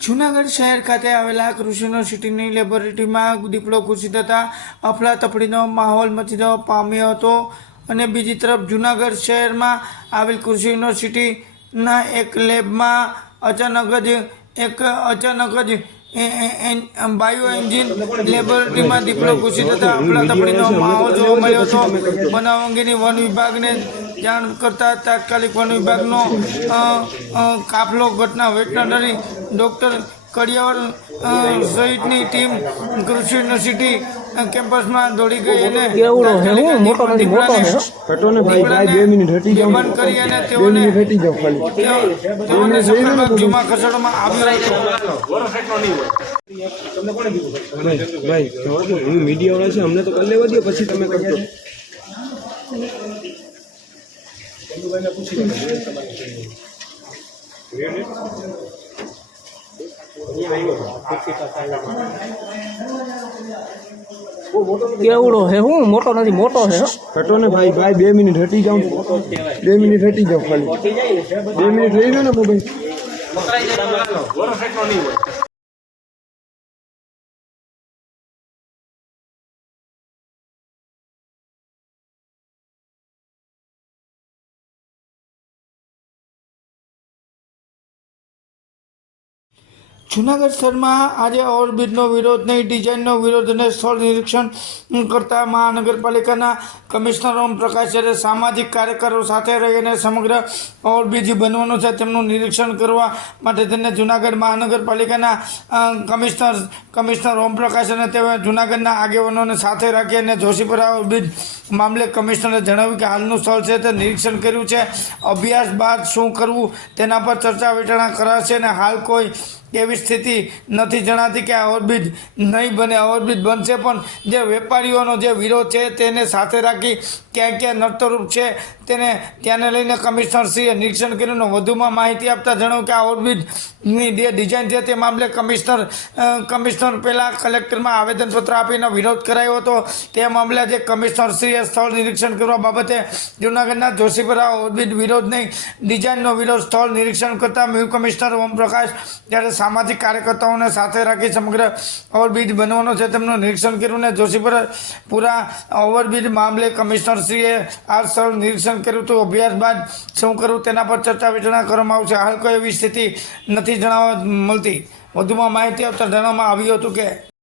જૂનાગઢ શહેર ખાતે આવેલા કૃષિ યુનિવર્સિટીની લેબોરેટરીમાં દીપડો ઘૂસી થતાં અફડાતફડીનો માહોલ મચી જવા પામ્યો હતો અને બીજી તરફ જૂનાગઢ શહેરમાં આવેલ કૃષિ યુનિવર્સિટીના એક લેબમાં અચાનક જ એક અચાનક જ બાયો એન્જિન લેબોરેટરીમાં દીપડો ઘૂસી થતાં અફડાતફડીનો માહોલ જોવા મળ્યો હતો. બનાવ અંગેની વન વિભાગને જાણ કરતા તાત્કાલિક વન વિભાગનો કાફલો ઘટના વેટનરી ડૉક્ટર કડિયાવર સહિતની ટીમ કૃષિ યુનિવર્સિટી કેમ્પસમાં દોડી ગઈ અને કેવડો હે હું મોટો નથી મોટો હે હટો ને ભાઈ ભાઈ બે મિનિટ હટી જાઓ બંધ કરી અને તેઓને મિનિટ હટી જાઓ ખાલી તેઓ- તેઓને સફળતાપૂર્વક જુમા ખસેડવામાં આવ્યો હતો ભાઈ ભાઈ હું મીડિયા વાળા છે અમને તો કરી લેવા દો પછી તમે કરજો કેવડો હે હું? મોટો નથી મોટો હે. હટો ને ભાઈ ભાઈ બે મિનિટ હટી જાઉં. બે મિનિટ હટી જાઉં ખાલી. બે મિનિટ રહી ગયો ને મોબાઈલ. જૂનાગઢ શહેરમાં આજે ઓવરબ્રિજનો વિરોધ નહીં, ડિઝાઇનનો વિરોધ અને સ્થળ નિરીક્ષણ કરતા મહાનગરપાલિકાના કમિશનર ઓમ પ્રકાશે સામાજિક કાર્યકરો સાથે રહીને સમગ્ર ઓવરબ્રિજ બનવાનું છે, તેમનું નિરીક્ષણ કરવા માટે તેને જૂનાગઢ મહાનગરપાલિકાના કમિશનર કમિશનર ઓમ પ્રકાશ અને તેઓ જૂનાગઢના આગેવાનોને સાથે રાખી અને જોશીપુરા ઓવરબ્રિજ મામલે કમિશનરે જણાવ્યું કે હાલનું સ્થળ છે, તે નિરીક્ષણ કર્યું છે. અભ્યાસ બાદ શું કરવું તેના પર ચર્ચા વિચારણા કરાશે અને હાલ કોઈ એવી સ્થિતિ નથી જણાતી કે આ ઓવરબ્રિજ નહીં બને. ઓવરબ્રિજ બનશે પણ જે વેપારીઓનો જે વિરોધ છે તેને સાથે રાખી ક્યાં ક્યાં નડતરૂપ છે તેને ત્યાંને લઈને કમિશનરશ્રીએ નિરીક્ષણ કર્યું વધુમાં માહિતી આપતા જણાવ્યું કે આ ઓવરબ્રિજની જે ડિઝાઇન છે તે મામલે કમિશનર કમિશનર પહેલાં કલેક્ટરમાં આવેદનપત્ર આપીને વિરોધ કરાયો હતો. તે મામલે આજે કમિશનરશ્રીએ સ્થળ નિરીક્ષણ કરવા બાબતે જૂનાગઢના જોશીપુરા વિરોધ નહીં, ડિઝાઇનનો વિરોધ સ્થળ નિરીક્ષણ કરતા મ્યુ કમિશનર ઓમપ્રકાશ જ્યારે સામાજિક કાર્યકર્તાઓને સાથે રાખી સમગ્ર ઓવરબ્રિજ બનવાનો છે. તેમનું નિરીક્ષણ કર્યું અને જોશીપુર પૂરા ઓવરબ્રિજ મામલે કમિશનરશ્રીએ આ સ્થળ નિરીક્ષણ કર્યું હતું. અભ્યાસ બાદ શું કરવું તેના પર ચર્ચા વિચારણા કરવામાં આવશે. હાલ કોઈ એવી સ્થિતિ નથી જણાવવા મળતી. વધુમાં માહિતી આપતા જણાવવામાં આવ્યું હતું કે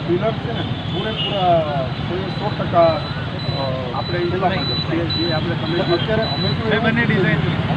પિલર છે ને પૂરેપૂરા સો સો ટકા આપણે જે આપણે તમે અત્યારે અમે તો બંને ડિઝાઇન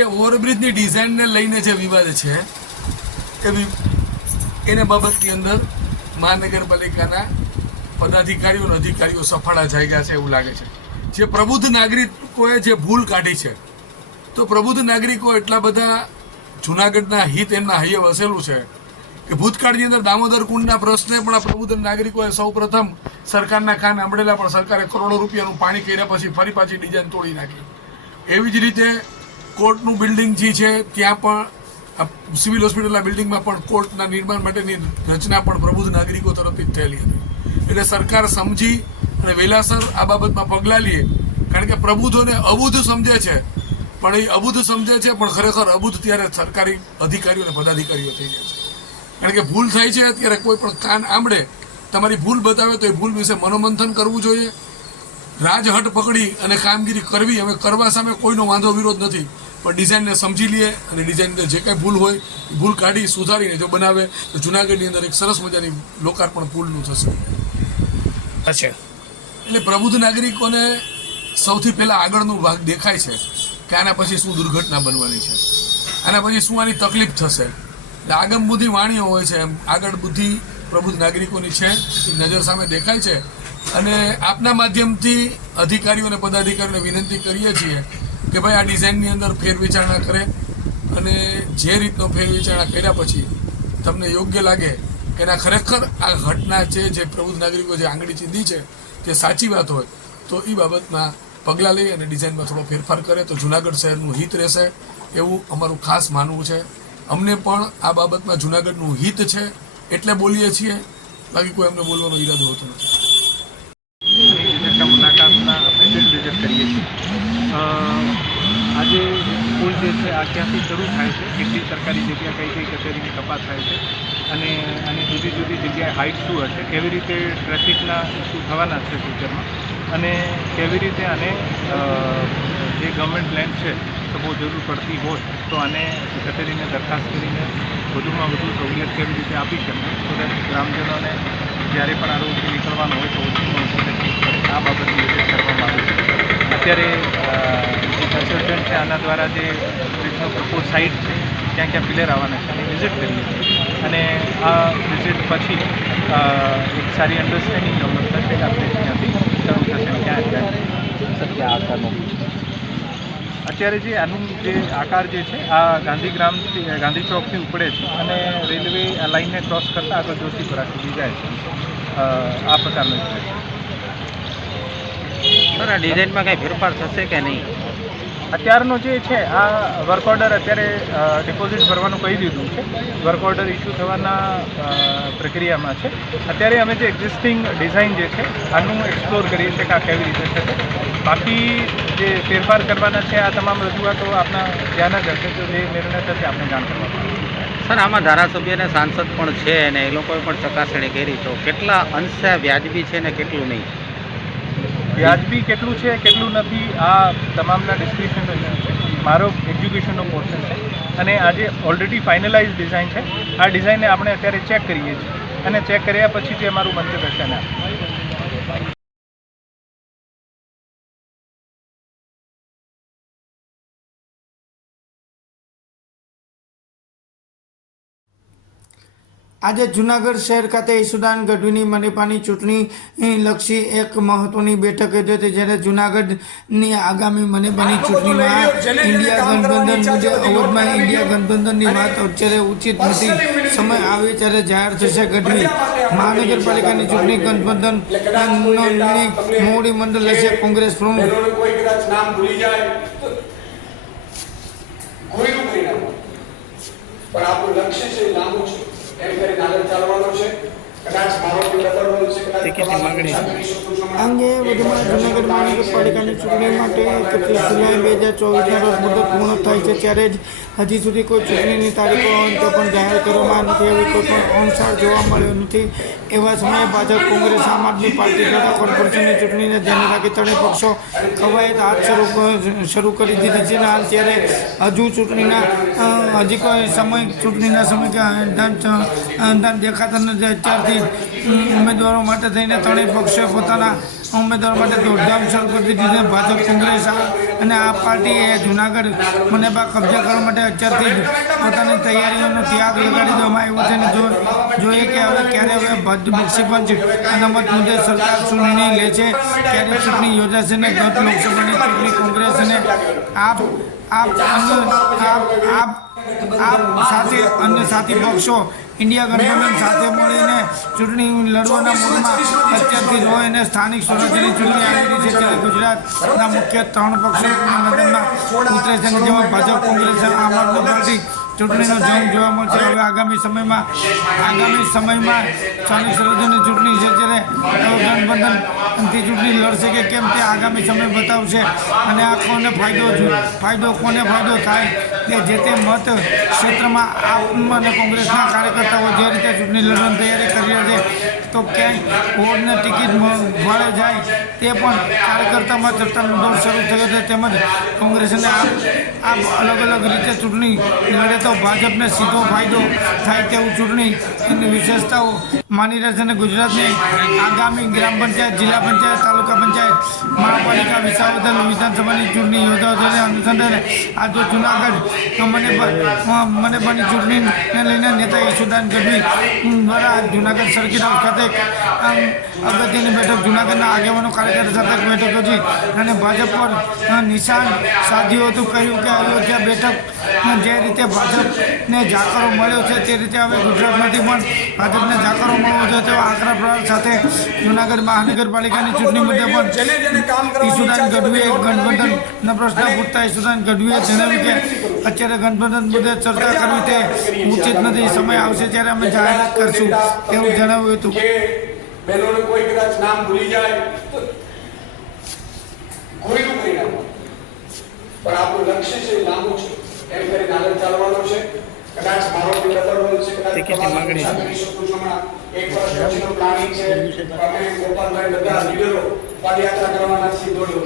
જે ઓવરબ્રિજની ડિઝાઇનને લઈને જે વિવાદ છે, એ એને બાબતની અંદર મહાનગરપાલિકાના પદાધિકારીઓ અને અધિકારીઓ સફાળા જાગ્યા છે એવું લાગે છે. જે પ્રબુદ્ધ નાગરિકોએ જે ભૂલ કાઢી છે, તો પ્રબુદ્ધ નાગરિકો એટલા બધા જુનાગઢના હિત એમના હૈયે વસેલું છે કે ભૂતકાળની અંદર દામોદર કુંડના પ્રશ્ને પણ આ પ્રબુદ્ધ નાગરિકોએ સૌ પ્રથમ સરકારના કાન આંબળેલા પણ સરકારે કરોડો રૂપિયાનું પાણી કર્યા પછી ફરી પાછી ડિઝાઇન તોડી નાખી. એવી જ રીતે કોર્ટનું બિલ્ડિંગ જે છે, ત્યાં પણ સિવિલ હોસ્પિટલના બિલ્ડિંગમાં પણ કોર્ટના નિર્માણ માટેની રચના પણ પ્રબુદ્ધ નાગરિકો તરફથી જ થયેલી હતી. એટલે સરકાર સમજી અને વહેલાસર આ બાબતમાં પગલાં લે. કારણ કે પ્રબુદ્ધોને અબુધ સમજે છે. પણ એ અબુધ સમજે છે, પણ ખરેખર અબુધ ત્યારે સરકારી અધિકારીઓ અને પદાધિકારીઓ થઈ ગયા છે. કારણ કે ભૂલ થાય છે, ત્યારે કોઈ પણ કાન આંબળે, તમારી ભૂલ બતાવે તો એ ભૂલ વિશે મનોમંથન કરવું જોઈએ. રાજહટ પકડી અને કામગીરી કરવી, હવે કરવા સામે કોઈનો વાંધો વિરોધ નથી. પણ ડિઝાઇનને સમજી લઈએ અને ડિઝાઇન જે કાંઈ ભૂલ હોય એ ભૂલ કાઢી સુધારીને જો બનાવે તો જુનાગઢની અંદર એક સરસ મજાની લોકાર્પણ પુલનું થશે. અચ્છા. એટલે પ્રબુદ્ધ નાગરિકોને સૌથી પહેલાં આગળનો ભાગ દેખાય છે કે આના પછી શું દુર્ઘટના બનવાની છે. આના પછી શું આની તકલીફ થશે. એટલે આગમ બુદ્ધિ વાણીઓ હોય છે એમ આગળ બુદ્ધિ પ્રબુદ્ધ નાગરિકોની છે એ નજર સામે દેખાય છે. અને આપના માધ્યમથી અધિકારીઓને પદાધિકારીઓને વિનંતી કરીએ છીએ કે ભાઈ આ ડિઝાઇનની અંદર ફેરવિચારણા કરે અને જે રીતનો ફેરવિચારણા કર્યા પછી તમને યોગ્ય લાગે કે ના ખરેખર આ ઘટના છે, જે પ્રબુદ્ધ નાગરિકો જે આંગળી ચીંધી છે, તે સાચી વાત હોય, તો એ બાબતમાં પગલાં લઈ અને ડિઝાઇનમાં થોડો ફેરફાર કરે તો જુનાગઢ શહેરનું હિત રહેશે એવું અમારું ખાસ માનવું છે. અમને પણ આ બાબતમાં જુનાગઢનું હિત છે એટલે બોલીએ છીએ, બાકી કોઈ અમને બોલવાનો ઈરાદો હોતો નથી. મુલાકાતના આજે પુલ જે છે આ ક્યાંથી શરૂ થાય છે. કેટલી સરકારી જગ્યા કઈ કઈ કચેરીની કપાત થાય છે અને આની જુદી જુદી જગ્યાએ હાઇટ શું હશે, કેવી રીતે ટ્રાફિકના ઇસ્યુ થવાના છે ફ્યુચરમાં અને કેવી રીતે આને જે ગવર્મેન્ટ લેન્ડ છે તો બહુ જરૂર પડતી હોય તો આને કચેરીને દરખાસ્ત કરીને વધુમાં વધુ સહુલિયત કેવી રીતે આપી શકે તો દેટ ગ્રામજનોને જ્યારે પણ આ રોડથી નીકળવાનું હોય તો ઓછું આ બાબતની વિઝિટ કરવામાં આવે. છે અત્યારે જે કન્સલ્ટન્ટ છે આના દ્વારા જે બ્રિજનો પ્રપોઝ સાઇટ છે ક્યાં ક્યાં પિલર આવવાના છે એની વિઝિટ કરીએ અને આ વિઝિટ પછી એક સારી અન્ડરસ્ટેન્ડિંગ ડેવલપ થશે કે આપણે ત્યાંથી શરૂ થશે ક્યાં ક્યાં આકારનો અત્યારે જે આનું જે આકાર જે છે આ ગાંધીગ્રામથી ગાંધી ચોકથી ઉપડે છે અને રેલવે લાઇનને ક્રોસ કરતાં આગળ જોશીપુરા સુધી જાય છે. આ પ્રકારનું છે. સર આ ડિઝાઇનમાં કંઈ ફેરફાર થશે કે નહીં? અત્યારનો જે છે આ વર્ક ઓર્ડર અત્યારે ડિપોઝિટ ભરવાનું કહી દીધું છે. વર્ક ઓર્ડર ઇસ્યુ થવાના પ્રક્રિયામાં છે. અત્યારે અમે જે એક્ઝિસ્ટિંગ ડિઝાઇન જે છે આનું એક્સપ્લોર કરીએ છીએ કે આ કેવી રીતે થશે. બાકી જે ફેરફાર કરવાના છે આ તમામ રજૂઆતો આપના ધ્યાન જ હશે તો જે નિર્ણય થશે આપણે જાણ કરવા સર આમાં ધારાસભ્ય અને સાંસદ પણ છે અને એ લોકોએ પણ ચકાસણી કરી તો કેટલા અંશે વ્યાજબી છે ને કેટલું નહીં? વ્યાજબી કેટલું છે, કેટલું નથી, આ તમામના ડિસ્ક્રિપ્શન છે. મારો એજ્યુકેશનનો પોર્શન છે. અને આજે ઓલરેડી ફાઇનલાઇઝ ડિઝાઇન છે. આ ડિઝાઇનને આપણે અત્યારે ચેક કરીએ છીએ. અને ચેક કર્યા પછી જે અમારું મંતવ્ય છે એને આજે જુનાગઢ શહેર ખાતે ઈસુદાન ગઢવીની મનીપાની ચૂંટણી લક્ષી એક મહત્વની બેઠક યોજાઈ હતી જ્યારે જુનાગઢની આગામી મનીપાની ચૂંટણીમાં ઇન્ડિયા ગઠબંધન મુજબ અવોર્ડમાં ઇન્ડિયા ગઠબંધનની વાત અત્યારે ઉચિત નથી. સમય આવે ત્યારે જાહેર થશે ગઢવી. મહાનગરપાલિકાની ચૂંટણી ગઠબંધન નિર્ણય મોવડી મંડળ લેશે કોંગ્રેસ પ્રમુખ. પણ આપણું લક્ષ્ય છે લાંબુ છે. એમ કરીને આગળ ચાલવાનું છે. અંગે વધુમાં જૂનાગઢ મહાનગરપાલિકાની ચૂંટણી માટે એકત્રીસ જુલાઈ બે હજાર ચોવીસના રોજ મુદત પૂર્ણ થઈ છે ત્યારે જ હજી સુધી કોઈ ચૂંટણીની તારીખો અંત પણ જાહેર કરવામાં નથી એવી કોઈ પણ અનુસાર જોવા મળ્યો નથી. એવા સમયે ભાજપ કોંગ્રેસ આમ આદમી પાર્ટી દ્વારા કોર્પોરેશનની ચૂંટણીને ધ્યાને રાખી ત્રણેય પક્ષો કવાયત હાથ શરૂ શરૂ કરી દીધી છે. હાલ ત્યારે હજુ ચૂંટણીના હજી કોઈ સમય ચૂંટણીના સમય અંધાન અંધાન દેખાતા નથી. અત્યારથી અમ, ઉમેદવારો માટે થઈને ત્રણેય પક્ષોએ પોતાના ઉમેદવાર માટે દોડધામ શરૂ કરી દીધી છે. ભાજપ કોંગ્રેસ અને આ પાર્ટીએ જુનાગઢ મનેબા કબજા કરવા માટે અત્યારથી પોતાની તૈયારીઓનો ત્યાગ લગાડી દેવામાં આવ્યો છે. અને જોઈએ કે હવે ક્યારે હવે પંચ અનામત મુદ્દે સરકાર શું લે છે ક્યારે ચૂંટણી યોજાશે ને ગત લોકસભાની ચૂંટણી કોંગ્રેસ અને આપ આપ આપ આપ સાથે અન્ય સાથી પક્ષો ઇન્ડિયા ગઠબંધન સાથે મળીને ચૂંટણી લડવાના મૂળમાં અત્યારથી જ હોય અને સ્થાનિક સ્વરાજ્યની ચૂંટણી આવી રહી છે ત્યારે ગુજરાતના મુખ્ય ત્રણ પક્ષો મેદાનમાં ઉતરે છે જેમાં ભાજપ કોંગ્રેસ આમ આદમી પાર્ટી ચૂંટણીનો જંગ જોવા મળશે. હવે આગામી સમયમાં આગામી સમયમાં સ્થાનિક સ્વરાજ્યની ચૂંટણી છે ત્યારે ગઠબંધનથી ચૂંટણી લડશે કે કેમ તે આગામી સમય બતાવશે. અને આ કોને ફાયદો ફાયદો કોને ફાયદો થાય કે જે તે મત ક્ષેત્રમાં આપ અને કોંગ્રેસના કાર્યકર્તાઓ જે રીતે ચૂંટણી લડવાની તૈયારી કરી રહ્યા છે તો ક્યાંય બોર્ડને ટિકિટ મળે જાય તે પણ કાર્યકર્તામાં ચર્ચાનો દોર શરૂ થયો છે. તેમજ કોંગ્રેસને આ અલગ અલગ રીતે ચૂંટણી લડે તો ભાજપને સીધો ફાયદો થાય તેવું ચૂંટણી વિશેષતાઓ માની રહેશે અને ગુજરાતની આગામી ગ્રામ પંચાયત, જિલ્લા પંચાયત, તાલુકા પંચાયત, મહાપાલિકા, વિસાવદર વિધાનસભાની ચૂંટણી યોજાશે. અને અનુસંધાને આ તો જુનાગઢ મને મને બની ચૂંટણીને લઈને નેતા યશુદાન ગઢવી દ્વારા જુનાગઢ સર્કિટ હાઉસ ખાતે અગત્યની બેઠક, જુનાગઢના આગેવાનો કાર્યકર સાથે બેઠક યોજી અને ભાજપ પર નિશાન સાધ્યું હતું. કહ્યું કે અયોધ્યા બેઠક જે રીતે ભાજપને જાકરો મળ્યો છે તે રીતે હવે ગુજરાતમાંથી પણ ભાજપને જાકારો મળવો જોઈએ તેવા આકરા પ્રહાર સાથે જુનાગઢ મહાનગરપાલિકાની ચૂંટણી મુદ્દે પણ ઈશુદાન ગઢવીએ ગઠબંધનના પ્રશ્ન પૂછતા ઈશુદાન ગઢવીએ જણાવ્યું કે અત્યારે ગઠબંધન મુદ્દે ચર્ચા કરવી તે ઉચિત નથી. સમય આવશે ત્યારે અમે જાહેરાત કરશું તેવું જણાવ્યું હતું. બહેનોને કોઈ કદાચ નામ ભૂલી જાય તો કોઈનું કરી નાખો પણ આપણું લક્ષ્ય છે લાંબુ છે. એમ કરીને આગળ ચાલવાનું છે. કદાચ મારો બી બદલવાનો છે કદાચ તમારા માંગણી છો. એક વર્ષ પછીનો પ્લાનિંગ છે. અમે ગોપાલભાઈ બધા લીડરો પદયાત્રા કરવાના છીએ દોડ્યો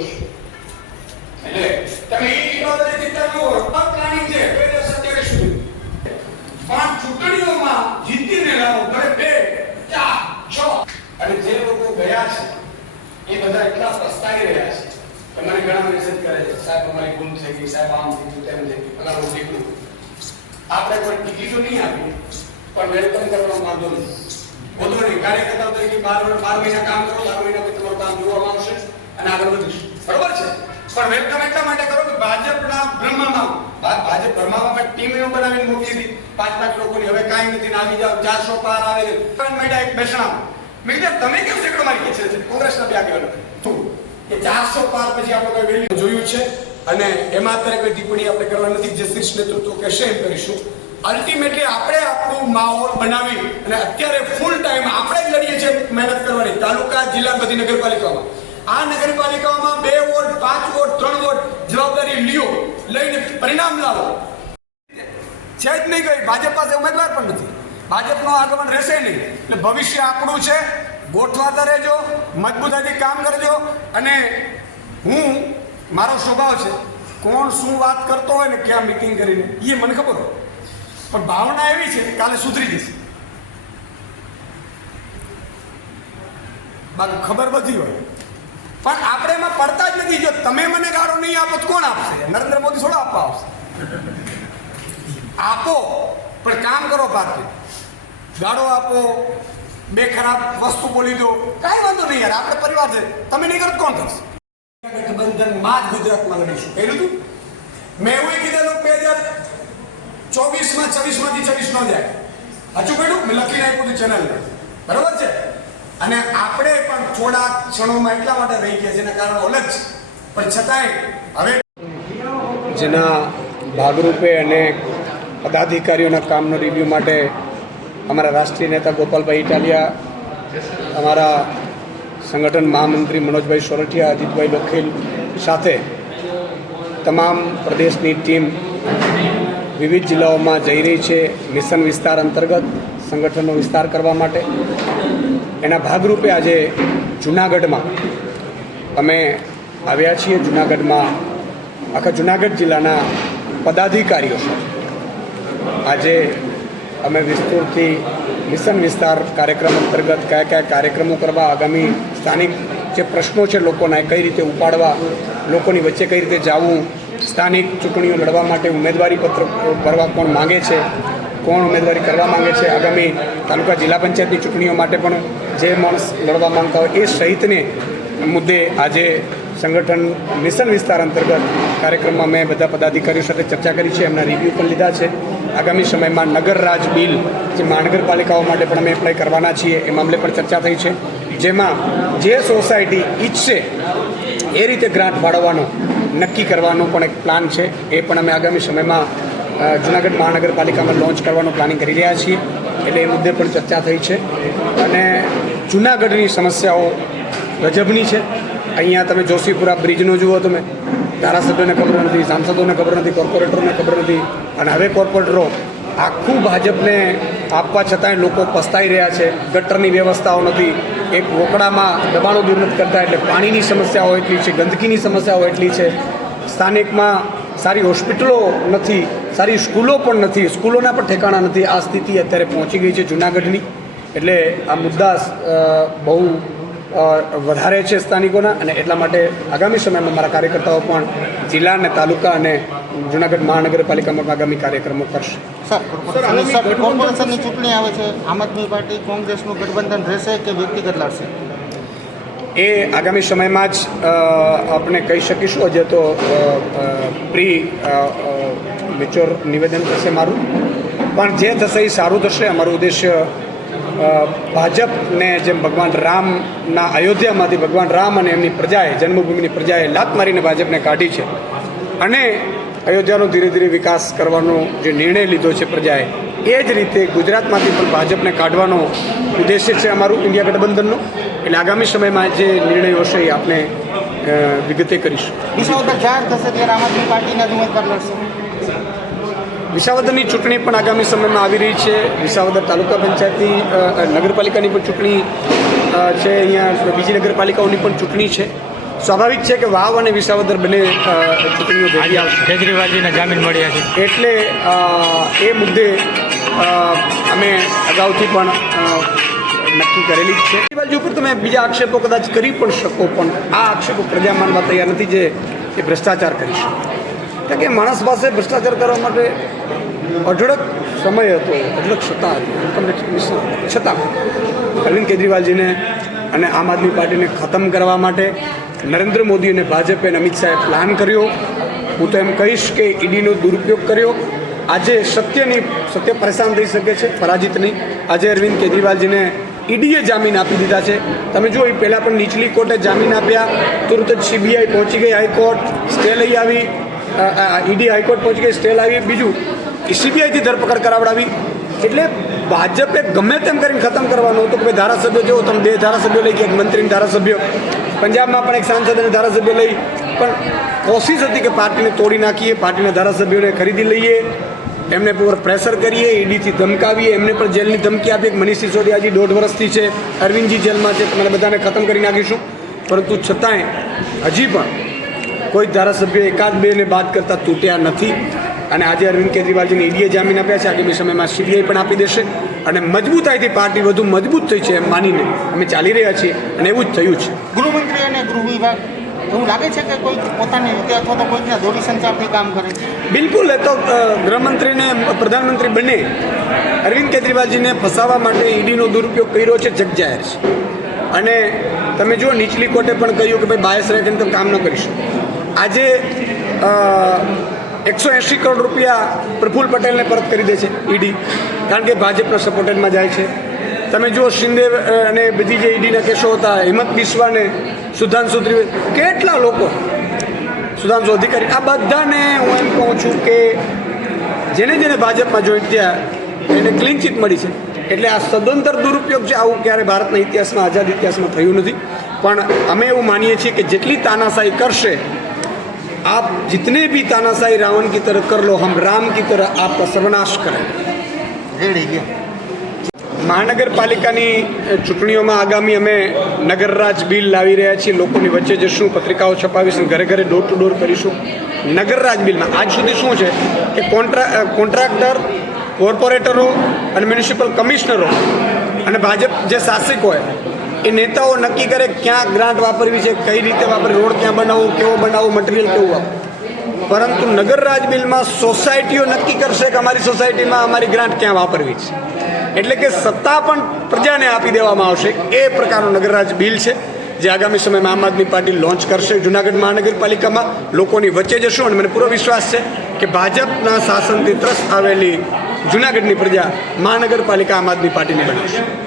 એટલે તમે એ બાબતે ચિંતા ન કરો. પણ પ્લાનિંગ છે. બે હજાર સત્યાવીસ સુધી પણ ચૂંટણીઓમાં જીતીને લાવો ભલે બે ચાર છ અને જે લોકો ગયા છે એ બધા એટલા પસ્તાઈ રહ્યા છે. મને ઘણા મેસેજ કરે છે. સાહેબ, અમારી ગુમ થઈ ગઈ. સાહેબ, આમ થઈ ગયું, તેમ થઈ ગયું. ફલાણું થઈ આપણે કોઈ ટિકિટો નહીં આપી, પણ વેલકમ કરવાનો માંગો નહીં. બોલો નહીં. કાર્યકર્તા તરીકે બાર બાર મહિના કામ કરો, બાર મહિના પછી તમારું કામ જોવામાં આવશે અને આગળ વધીશું. બરોબર છે? પણ વેલકમ એટલા માટે કરો કે ભાજપના બ્રહ્મામાં ભાજપ બ્રહ્મામાં ટીમ એવું બનાવીને મોકલી હતી. પાંચ પાંચ લોકોની હવે કાંઈ નથી. આવી જાવ ચારસો પાર આવે છે. ત્રણ મહિના એક બેસણા. મેં કીધું, તમે કેમ સેકડો મારી છે? કોંગ્રેસના બે આગેવાનો. તું કે ચારસો પાર પછી આપણે કોઈ વેલ્યુ જોયું છે? અને એમાં અત્યારે કોઈ ટિપ્પણી આપણે કરવા નથી જે શીર્ષ નેતૃત્વ કહેશે એમ કરીશું. અલ્ટિમેટલી આપણે આપણું માહોલ બનાવી અને અત્યારે ફૂલ ટાઈમ આપણે જ લડીએ છીએ મહેનત કરવાની તાલુકા, જિલ્લા, બધી નગરપાલિકામાં. આ નગરપાલિકામાં બે વોટ પાંચ વોટ ત્રણ વોટ જવાબદારી લ્યો, લઈને પરિણામ લાવો. છે જ નહીં ગઈ ભાજપ પાસે ઉમેદવાર પણ નથી. ભાજપનું આગમન રહેશે નહીં. એટલે ભવિષ્ય આપણું છે. ગોઠવાતા રહેજો, મજબૂતાઈથી કામ કરજો અને હું, મારો સ્વભાવ છે, કોણ શું વાત કરતો હોય ને ક્યાં મિટિંગ કરીને એ મને ખબર હોય. પણ ભાવના એવી છે કાલે સુધરી જશે. બાકી ખબર બધી હોય. પણ આપણે એમાં પડતા જ નથી. જો તમે મને ગાળો નહીં આપો તો કોણ આપશે? નરેન્દ્ર મોદી થોડો આપવા આવશે. આપો, પણ કામ કરો પાર્ટી ગાળો આપો બે ખરાબ વસ્તુ બોલી દો. કાંઈ વાંધો નહીં યાર, આપણે પરિવાર છે. તમે નહીં કરો તો કોણ કરશે? ગઠબંધનમાં જ ગુજરાતમાં લડીશું. કહ્યું હતું મેં એવું કીધેલું બે હજાર ચોવીસમાં છવ્વીસમાંથી છવ્વીસ નો જાય. હજુ કહ્યું મેં લખી નાખ્યું હતું ચેનલ બરોબર છે? અને આપણે પણ થોડા ક્ષણોમાં એટલા માટે રહી ગયા જેના કારણે અલગ છે. પણ છતાંય હવે જેના ભાગરૂપે અને પદાધિકારીઓના કામનો રિવ્યૂ માટે અમારા રાષ્ટ્રીય નેતા ગોપાલભાઈ ઇટાલિયા, અમારા સંગઠન મહામંત્રી મનોજભાઈ સોરઠિયા, અજીતભાઈ લોખેલ સાથે તમામ પ્રદેશની ટીમ વિવિધ જિલ્લાઓમાં જઈ રહી છે મિશન વિસ્તાર અંતર્ગત સંગઠનનો વિસ્તાર કરવા માટે. એના ભાગરૂપે આજે જૂનાગઢમાં અમે આવ્યા છીએ. જૂનાગઢમાં આખા જૂનાગઢ જિલ્લાના પદાધિકારીઓ. આજે અમે વિસ્તૃતથી મિશન વિસ્તાર કાર્યક્રમ અંતર્ગત કયા કયા કાર્યક્રમો કરવા, આગામી સ્થાનિક જે પ્રશ્નો છે લોકોના કઈ રીતે ઉપાડવા, લોકોની વચ્ચે કઈ રીતે જવું, સ્થાનિક ચૂંટણીઓ લડવા માટે ઉમેદવારી પત્ર ભરવા કોણ માંગે છે, કોણ ઉમેદવારી કરવા માંગે છે, આગામી તાલુકા જિલ્લા પંચાયતની ચૂંટણીઓ માટે પણ જે માણસ લડવા માંગતા હોય એ સહિતને મુદ્દે આજે સંગઠન મિશન વિસ્તાર અંતર્ગત કાર્યક્રમમાં મેં બધા પદાધિકારીઓ સાથે ચર્ચા કરી છે, એમના રિવ્યૂ પણ લીધા છે. આગામી સમયમાં નગર રાજ બિલ જે મહાનગરપાલિકાઓ માટે પણ અમે એપ્લાય કરવાના છીએ, એ મામલે પણ ચર્ચા થઈ છે. જેમાં જે સોસાયટી ઈચ્છે એ રીતે ગ્રાન્ટ ફાળવવાનો, નક્કી કરવાનો પણ એક પ્લાન છે. એ પણ અમે આગામી સમયમાં જૂનાગઢ મહાનગરપાલિકામાં લોન્ચ કરવાનું પ્લાનિંગ કરી રહ્યા છીએ. એટલે એ મુદ્દે પણ ચર્ચા થઈ છે. અને જૂનાગઢની સમસ્યાઓ ગજબની છે. અહીંયા તમે જોશીપુરા બ્રિજનો જુઓ તમે. ધારાસભ્યોને ખબર નથી, સાંસદોને ખબર નથી, કોર્પોરેટરોને ખબર નથી. અને હવે કોર્પોરેટરો આખું ભાજપને આપવા છતાંય લોકો પસ્તાઈ રહ્યા છે. ગટરની વ્યવસ્થાઓ નથી. એક વોકડામાં દબાણો દૂર નથી કરતા એટલે પાણીની સમસ્યાઓ એટલી છે, ગંદકીની સમસ્યાઓ એટલી છે. સ્થાનિકમાં સારી હોસ્પિટલો નથી, સારી સ્કૂલો પણ નથી, સ્કૂલોના પણ ઠેકાણા નથી. આ સ્થિતિ અત્યારે પહોંચી ગઈ છે જૂનાગઢની. એટલે આ મુદ્દા બહુ વધારે છે સ્થાનિકોના અને એટલા માટે આગામી સમયમાં મારા કાર્યકર્તાઓ પણ જિલ્લા અને તાલુકા અને જુનાગઢ મહાનગરપાલિકામાં આગામી કાર્યક્રમો કરશે. સર કોર્પોરેશનની ચૂંટણી આવે છે. આમ આદમી પાર્ટી કોંગ્રેસનું ગઠબંધન રહેશે કે વ્યક્તિગત લડશે? એ આગામી સમયમાં જ આપણે કહી શકીશું. હજે તો પ્રી મેચ્યોર નિવેદન થશે મારું. પણ જે થશે એ સારું થશે. અમારું ઉદ્દેશ્ય ભાજપને જેમ ભગવાન રામના અયોધ્યામાંથી ભગવાન રામ અને એમની પ્રજાએ, જન્મભૂમિની પ્રજાએ લાત મારીને ભાજપને કાઢી છે. અને અયોધ્યાનો ધીરે ધીરે વિકાસ કરવાનો જે નિર્ણય લીધો છે પ્રજાએ, એ જ રીતે ગુજરાતમાંથી પણ ભાજપને કાઢવાનો ઉદ્દેશ્ય છે અમારું ઇન્ડિયા ગઠબંધનનો. એટલે આગામી સમયમાં જે નિર્ણયો હશે એ આપણે વિગતે કરીશું. વિસાવદર જાહેર થશે ત્યારે આમ પાર્ટીના જ ઉમેદવાર વિસાવદરની ચૂંટણી પણ આગામી સમયમાં આવી રહી છે. વિસાવદર તાલુકા પંચાયતની નગરપાલિકાની પણ ચૂંટણી છે. અહીંયા બીજી નગરપાલિકાઓની પણ ચૂંટણી છે. સ્વાભાવિક છે કે વાવ અને વિસાવદર બંને ચૂંટણીઓ ભેગી આવશે. કેજરીવાલજીને જામીન મળ્યા છે. એટલે એ મુદ્દે અમે અગાઉથી પણ નક્કી કરેલી જ છે. બાજુ ઉપર તમે બીજા આક્ષેપો કદાચ કરી પણ શકો પણ આ આક્ષેપો પ્રજા માનવા તૈયાર નથી જે એ ભ્રષ્ટાચાર કરી શકે. કારણ કે માણસ પાસે ભ્રષ્ટાચાર કરવા માટે અઢળક સમય હતો, અઢળક સત્તા હતી. ઇન્કમ છતાં અરવિંદ કેજરીવાલજીને અને આમ આદમી પાર્ટીને ખતમ કરવા માટે નરેન્દ્ર મોદી અને ભાજપે અને અમિત શાહે પ્લાન કર્યો. હું તો એમ કહીશ કે ઈડીનો દુરુપયોગ કર્યો. આજે સત્યની સત્ય પરેશાન થઈ શકે છે, પરાજિત નહીં. આજે અરવિંદ કેજરીવાલજીને ઈડીએ જામીન આપી દીધા છે. તમે જુઓ એ પહેલાં પણ નીચલી કોર્ટે જામીન આપ્યા. તુરંત જ સીબીઆઈ પહોંચી ગઈ હાઈકોર્ટ. સ્ટે લઈ આવી. ઈડી હાઈકોર્ટ પહોંચી ગઈ, સ્ટે લાવી, બીજું સીબીઆઈથી ધરપકડ કરાવડાવી. એટલે ભાજપે ગમે તેમ કરીને ખતમ કરવાનું હતું કે ભાઈ ધારાસભ્યો જેવો તમે બે ધારાસભ્યો લઈ ગયા, એક મંત્રી ધારાસભ્ય, પંજાબમાં પણ એક સાંસદ અને ધારાસભ્ય લઈ. પણ કોશિશ હતી કે પાર્ટીને તોડી નાખીએ, પાર્ટીના ધારાસભ્યોને ખરીદી લઈએ, એમને પર પ્રેશર કરીએ, ઈડીથી ધમકાવીએ, એમને પણ જેલની ધમકી આપી. મનીષ સિસોદિયા હજી દોઢ વર્ષથી છે, અરવિંદજી જેલમાં છે તમારે બધાને ખતમ કરી નાખીશું. પરંતુ છતાંય હજી પણ કોઈ ધારાસભ્ય એકાદ બેને બાદ કરતાં તૂટ્યા નથી અને આજે અરવિંદ કેજરીવાલજીને ઈડીએ જામીન આપ્યા છે. આગામી સમયમાં સીબીઆઈ પણ આપી દેશે અને મજબૂતાઈથી પાર્ટી વધુ મજબૂત થઈ છે એમ માનીને અમે ચાલી રહ્યા છીએ અને એવું જ થયું છે. ગૃહમંત્રી અને ગૃહ વિભાગ એવું લાગે છે કે કોઈ પોતાની રીતે અથવા તો કોઈકના દોરી સંચારથી કામ કરે છે? બિલકુલ એ તો ગૃહમંત્રીને પ્રધાનમંત્રી બને. અરવિંદ કેજરીવાલજીને ફસાવવા માટે ઈડીનો દુરુપયોગ કર્યો છે જગજાહેર છે. અને તમે જુઓ નીચલી કોર્ટે પણ કહ્યું કે ભાઈ બાયસ રાખીને તમે કામ ન કરીશું આજે એકસો એંશી કરોડ રૂપિયા પ્રફુલ પટેલને પરત કરી દે છે ઈડી. કારણ કે ભાજપના સપોર્ટેડમાં જાય છે. તમે જુઓ, શિંદે અને બધી જે ઈડીના કેસો હતા, હિંમત બિસ્વાને સુધાંશુ ત્રિવેદી કેટલા લોકો? સુધાંશુ અધિકારી. આ બધાને હું એમ કહું છું કે જેને જેને ભાજપમાં જોઈન્ટ થયા, એને ક્લીન ચીટ મળી છે. એટલે આ સદંતર દુરુપયોગ છે, આવું ક્યારે ભારતના ઇતિહાસમાં, આઝાદ ઇતિહાસમાં થયું નથી. પણ અમે એવું માનીએ છીએ કે જેટલી તાનાશાહી કરશે आप जितने भी तानाशाही रावण की तरह कर लो हम राम की तरह आपका सर्वनाश करें રેડી ગયા મહાનગરપાલિકાની ચૂંટણીઓમાં આગામી અમે નગરરાજ બિલ લાવી રહ્યા છીએ લોકોની વચ્ચે જશું પત્રિકાઓ છપાવીશું ઘરે ઘરે ડોર ટુ ડોર કરીશું નગરરાજ બિલમાં આજ સુધી શું છે કે કોન્ટ્રા કોન્ટ્રાક્ટર કોર્પોરેટરો અને મ્યુનિસિપલ કમિશનરો અને ભાજપ જે શાસક હોય એ નેતાઓ નક્કી કરે ક્યાં ગ્રાન્ટ વાપરવી છે, કઈ રીતે વાપરવી, રોડ ક્યાં બનાવવું, કેવો બનાવવું મટીરિયલ કેવું વાપરવું. પરંતુ નગરરાજ બિલમાં સોસાયટીઓ નક્કી કરશે કે અમારી સોસાયટીમાં અમારી ગ્રાન્ટ ક્યાં વાપરવી છે. એટલે કે સત્તા પણ પ્રજાને આપી દેવામાં આવશે. એ પ્રકારનું નગરરાજ બિલ છે, જે આગામી સમયમાં આમ આદમી પાર્ટી લોન્ચ કરશે. જુનાગઢ મહાનગરપાલિકામાં લોકોની વચ્ચે જશું અને મને પૂરો વિશ્વાસ છે કે ભાજપના શાસનથી ત્રસ્ત આવેલી જુનાગઢની પ્રજા મહાનગરપાલિકા આમ આદમી પાર્ટીની બનાવશે.